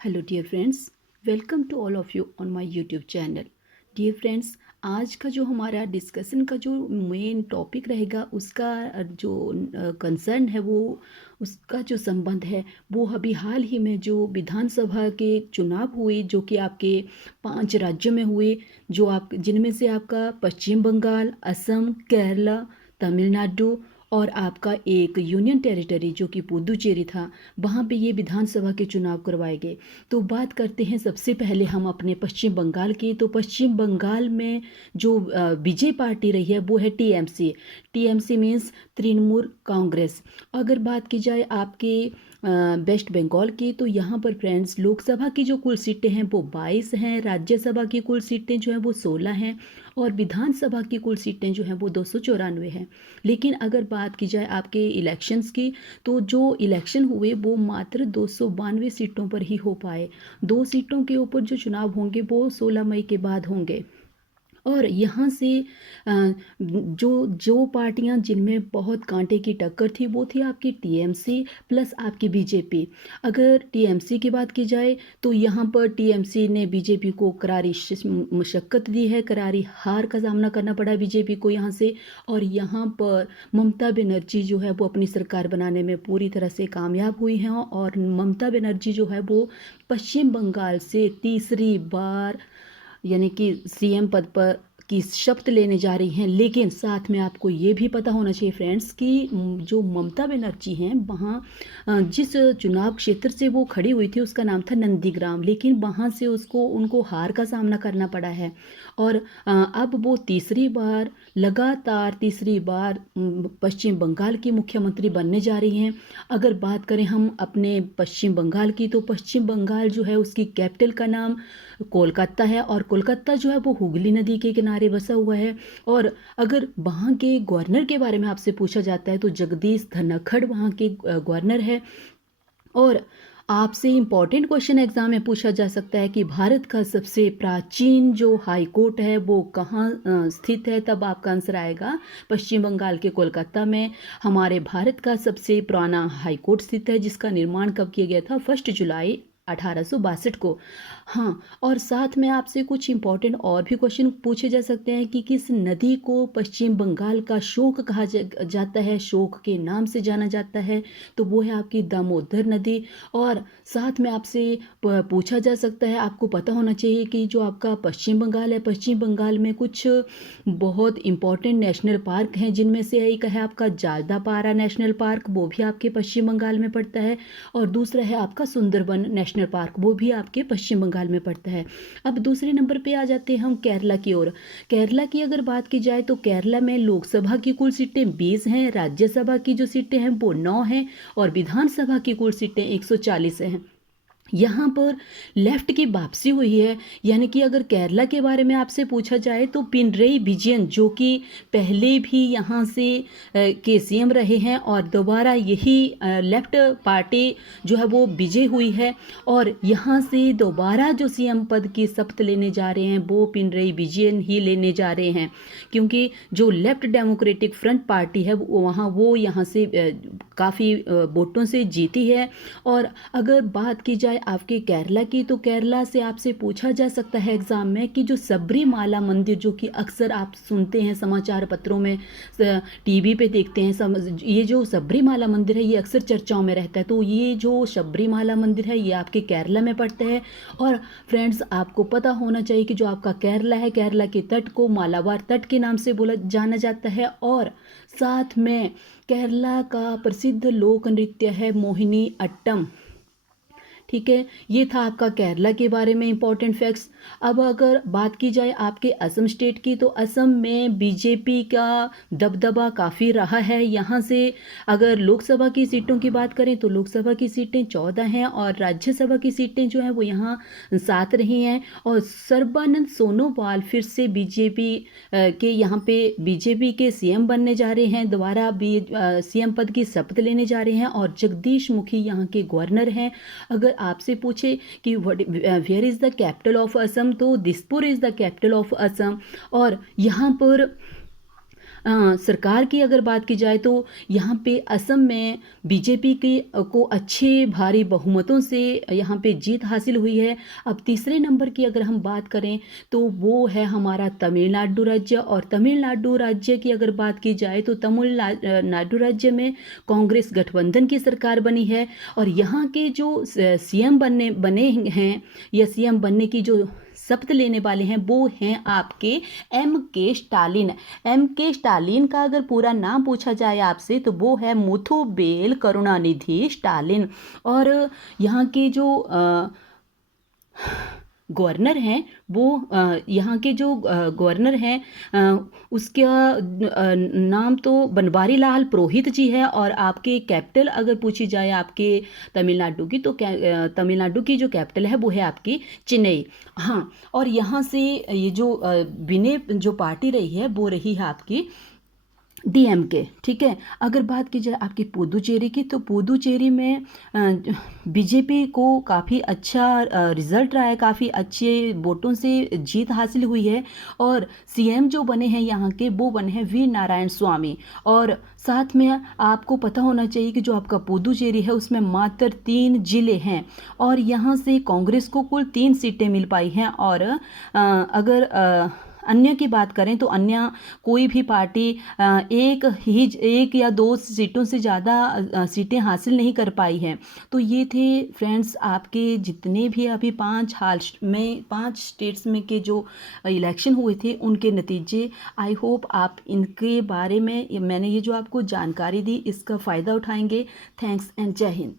Hello dear friends, welcome to all of you on my YouTube channel. Dear friends, आज का जो हमारा discussion का जो मेन टॉपिक रहेगा उसका जो कंसर्न है वो उसका जो संबंध है वो अभी हाल ही में जो विधानसभा के चुनाव हुए जो कि आपके 5 राज्यों में हुए, जो आप जिनमें से आपका पश्चिम बंगाल, असम, केरला, तमिलनाडु और आपका एक यूनियन टेरिटरी जो कि पुदुचेरी था, वहाँ पे ये विधानसभा के चुनाव करवाए गए। तो बात करते हैं सबसे पहले हम अपने पश्चिम बंगाल की। तो पश्चिम बंगाल में जो विजय पार्टी रही है वो है TMC. TMC means Trinamool Congress. अगर बात की जाए आपके वेस्ट बंगाल की, तो यहाँ पर फ्रेंड्स लोकसभा की जो कुल सीटें हैं वो 22 हैं, राज्यसभा की कुल सीटें जो हैं वो 16 हैं और विधानसभा की कुल सीटें जो हैं वो 294 हैं। लेकिन अगर बात की जाए आपके इलेक्शंस की, तो जो इलेक्शन हुए वो मात्र 292 सीटों पर ही हो पाए। 2 सीटों के ऊपर जो चुनाव होंगे वो 16 मई के बाद होंगे। और यहाँ से जो जो पार्टियाँ जिनमें बहुत कांटे की टक्कर थी वो थी आपकी टीएमसी प्लस आपकी बीजेपी। अगर टीएमसी की बात की जाए तो यहाँ पर टीएमसी ने बीजेपी को करारी मशक्कत दी है, करारी हार का सामना करना पड़ा बीजेपी को यहाँ से। और यहाँ पर ममता बनर्जी जो है वो अपनी सरकार बनाने में पूरी तरह से कामयाब हुई हैं और ममता बनर्जी जो है वो पश्चिम बंगाल से तीसरी बार यानी कि सीएम पद पर की शपथ लेने जा रही हैं। लेकिन साथ में आपको ये भी पता होना चाहिए फ्रेंड्स कि जो ममता बनर्जी हैं वहाँ जिस चुनाव क्षेत्र से वो खड़ी हुई थी उसका नाम था नंदीग्राम, लेकिन वहाँ से उनको हार का सामना करना पड़ा है। और अब वो लगातार तीसरी बार पश्चिम बंगाल की मुख्यमंत्री बनने जा रही हैं। अगर बात करें हम अपने पश्चिम बंगाल की, तो पश्चिम बंगाल जो है उसकी कैपिटल का नाम कोलकाता है और कोलकाता जो है वो हुगली नदी के किनारे बसा हुआ है। और अगर वहाँ के गवर्नर के बारे में आपसे पूछा जाता है तो जगदीश धनखड़ वहाँ के गवर्नर है। और आपसे इम्पॉर्टेंट क्वेश्चन एग्जाम में पूछा जा सकता है कि भारत का सबसे प्राचीन जो हाई कोर्ट है वो कहाँ स्थित है, तब आपका आंसर आएगा पश्चिम बंगाल के कोलकाता में। हमारे भारत का सबसे पुराना हाई कोर्ट स्थित है जिसका निर्माण कब किया गया था, 1 जुलाई 1862 को। हाँ, और साथ में आपसे कुछ इंपॉर्टेंट और भी क्वेश्चन पूछे जा सकते हैं कि किस नदी को पश्चिम बंगाल का शोक कहा जाता है, शोक के नाम से जाना जाता है, तो वो है आपकी दामोदर नदी। और साथ में आपसे पूछा जा सकता है, आपको पता होना चाहिए कि जो आपका पश्चिम बंगाल है, पश्चिम बंगाल में कुछ बहुत इंपॉर्टेंट नेशनल पार्क हैं जिनमें से एक है आपका जालदापारा नेशनल पार्क, वो भी आपके पश्चिम बंगाल में पड़ता है। और दूसरा है आपका सुंदरबन नेशनल पार्क, वो भी आपके पश्चिम बंगाल में पड़ता है। अब दूसरे नंबर पे आ जाते हैं हम केरला की ओर। केरला की अगर बात की जाए तो केरला में लोकसभा की कुल सीटें 20 हैं, राज्यसभा की जो सीटें हैं वो 9 हैं और विधानसभा की कुल सीटें 140 हैं। यहाँ पर लेफ्ट की वापसी हुई है, यानी कि अगर केरला के बारे में आपसे पूछा जाए तो पिनरई विजयन जो कि पहले भी यहाँ से के सीएम रहे हैं और दोबारा यही लेफ्ट पार्टी जो है वो विजय हुई है और यहाँ से दोबारा जो सीएम पद की शपथ लेने जा रहे हैं वो पिनरई विजयन ही लेने जा रहे हैं, क्योंकि जो लेफ्ट डेमोक्रेटिक फ्रंट पार्टी है वो यहाँ से काफ़ी वोटों से जीती है। और अगर बात की जाए आपके केरला की, तो केरला से आपसे पूछा जा सकता है एग्जाम में कि जो सबरीमाला मंदिर जो कि अक्सर आप सुनते हैं समाचार पत्रों में, टीवी पे देखते हैं, ये जो सबरीमाला मंदिर है ये अक्सर चर्चाओं में रहता है। तो ये जो सबरीमाला मंदिर है ये आपके केरला में पड़ता है। और फ्रेंड्स आपको पता होना चाहिए कि जो आपका केरला है, केरला के तट को मालाबार तट के नाम से जाना जाता है। और साथ में केरला का प्रसिद्ध लोक नृत्य है मोहिनी अट्टम। ठीक है, ये था आपका केरला के बारे में इंपॉर्टेंट फैक्ट्स। अब अगर बात की जाए आपके असम स्टेट की, तो असम में बीजेपी का दबदबा काफ़ी रहा है। यहाँ से अगर लोकसभा की सीटों की बात करें तो लोकसभा की सीटें 14 हैं और राज्यसभा की सीटें जो हैं वो यहाँ 7 रही हैं। और सर्बानंद सोनोवाल फिर से बीजेपी के यहाँ पे बीजेपी के सीएम बनने जा रहे हैं, दोबारा भी सीएम पद की शपथ लेने जा रहे हैं। और जगदीश मुखी यहाँ के गवर्नर हैं। अगर आपसे पूछे कि where is the capital of Assam, तो Dispur is the capital of Assam. और यहाँ पर सरकार की अगर बात की जाए तो यहाँ पे असम में बीजेपी के को अच्छे भारी बहुमतों से यहाँ पे जीत हासिल हुई है। अब तीसरे नंबर की अगर हम बात करें तो वो है हमारा तमिलनाडु राज्य, और तमिलनाडु राज्य की अगर बात की जाए तो तमिलनाडु राज्य में कांग्रेस गठबंधन की सरकार बनी है। और यहाँ के जो सीएम बने हैं या सीएम बनने की जो शपथ लेने वाले हैं वो हैं आपके के स्टालिन। के स्टालिन का अगर पूरा नाम पूछा जाए आपसे तो वो है मुथुबेल करुणानिधि स्टालिन। और यहाँ के जो गवर्नर हैं वो यहाँ के जो गवर्नर हैं उसका नाम तो बनवारी लाल पुरोहित जी है। और आपके कैपिटल अगर पूछी जाए आपके तमिलनाडु की तो तमिलनाडु की जो कैपिटल है वो है आपकी चेन्नई। हाँ, और यहाँ से ये जो विनय जो पार्टी रही है वो रही है आपकी डीएमके। ठीक है, अगर बात की जाए आपकी पुदुचेरी की तो पुदुचेरी में बीजेपी को काफ़ी अच्छा रिजल्ट रहा है, काफ़ी अच्छे वोटों से जीत हासिल हुई है। और सीएम जो बने हैं यहाँ के वो बने हैं वी नारायण स्वामी। और साथ में आपको पता होना चाहिए कि जो आपका पुदुचेरी है उसमें मात्र 3 जिले हैं, और यहाँ से कांग्रेस को कुल 3 सीटें मिल पाई हैं। और अगर अन्य की बात करें तो अन्य कोई भी पार्टी एक या दो सीटों से ज़्यादा सीटें हासिल नहीं कर पाई हैं। तो ये थे फ्रेंड्स आपके जितने भी अभी 5 स्टेट्स में के जो इलेक्शन हुए थे उनके नतीजे। आई होप आप इनके बारे में मैंने ये जो आपको जानकारी दी इसका फ़ायदा उठाएंगे। थैंक्स एंड जय हिंद।